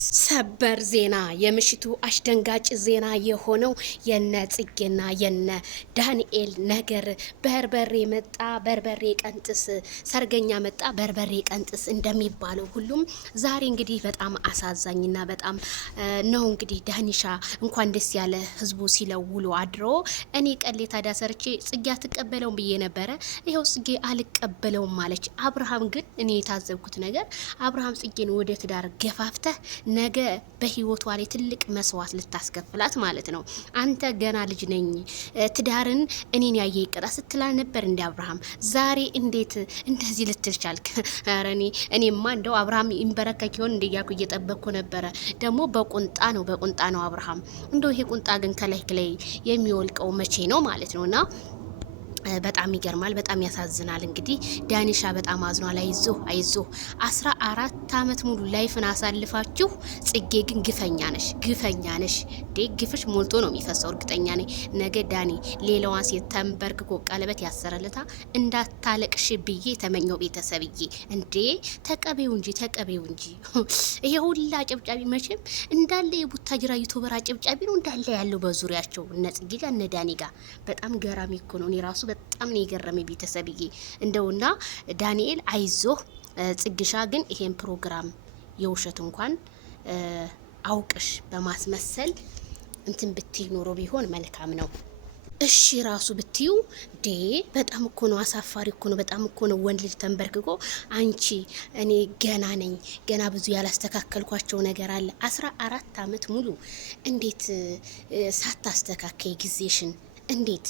ሰበር ዜና የምሽቱ አስደንጋጭ ዜና የሆነው የነ ጽጌና የነ ዳንኤል ነገር በርበሬ መጣ በርበሬ ቀንጥስ፣ ሰርገኛ መጣ በርበሬ ቀንጥስ እንደሚባለው ሁሉም ዛሬ እንግዲህ በጣም አሳዛኝና በጣም ነው። እንግዲህ ዳኒሻ እንኳን ደስ ያለ ህዝቡ ሲለው ውሎ አድሮ እኔ ቀሌ ታዲያ ሰርቼ ጽጌ አትቀበለውም ብዬ ነበረ። ይኸው ጽጌ አልቀበለውም ማለች። አብርሃም ግን እኔ የታዘብኩት ነገር አብርሃም ጽጌን ወደ ትዳር ገፋፍተህ ነገ በህይወቷ ላይ ትልቅ መስዋዕት ልታስከፍላት ማለት ነው። አንተ ገና ልጅ ነኝ ትዳርን እኔን ያየ ይቀጣ ስትላል ነበር እንደ አብርሃም ዛሬ እንዴት እንደዚህ ልትል ቻልክ? ኧረ እኔማ እንደው አብርሃም ይንበረከክ ይሆን እንደያኩ እየጠበቅኩ ነበረ። ደግሞ በቁንጣ ነው አብርሃም። እንደው ይሄ ቁንጣ ግን ከላይ የሚወልቀው መቼ ነው ማለት ነውና በጣም ይገርማል። በጣም ያሳዝናል። እንግዲህ ዳኒሻ በጣም አዝኗል። አይዞ 14 አመት ሙሉ ላይፍን አሳልፋችሁ፣ ጽጌ ግን ግፈኛ ነሽ። ግፍሽ ሞልቶ ነው የሚፈሰው። እርግጠኛ ነኝ ነገ ዳኒ ሌላዋን ሴት ተንበርክኮ ቀለበት ያሰረለታ እንዳታለቅሽ ብዬ ተመኘው። ቤተሰብዬ እንዴ ተቀበዩ እንጂ ይሄ ሁላ ጨብጫቢ መቼም እንዳለ የቡታጅራ ዩቲዩበር ጨብጫቢ ነው እንዳለ ያለው በዙሪያቸው እነ ጽጌ ጋር እነ ዳኒ ጋር። በጣም ገራሚ እኮ ነው። እኔ ራሱ በጣም ነው የገረመኝ ቤተሰብዬ። እንደውና ዳንኤል አይዞህ፣ ጽግሻ ግን ይሄን ፕሮግራም የውሸት እንኳን አውቅሽ በማስመሰል እንትን ብትይ ኖሮ ቢሆን መልካም ነው። እሺ ራሱ ብትዩ በጣም እኮ ነው አሳፋሪ እኮ ነው። በጣም እኮ ነው ወንድ ልጅ ተንበርክኮ አንቺ እኔ ገና ነኝ ገና ብዙ ያላስተካከልኳቸው ነገር አለ። 14 አመት ሙሉ እንዴት ሳታስተካከይ ጊዜሽን እንዴት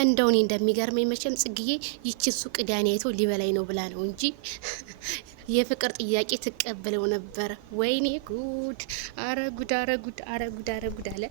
እንደው እኔ እንደሚገርመኝ መቼም ጽግዬ ይችን ሱቅ ዳኒ አይቶ ሊበላይ ነው ብላ ነው እንጂ የፍቅር ጥያቄ ትቀበለው ነበር። ወይኔ ጉድ! አረ ጉድ አለ።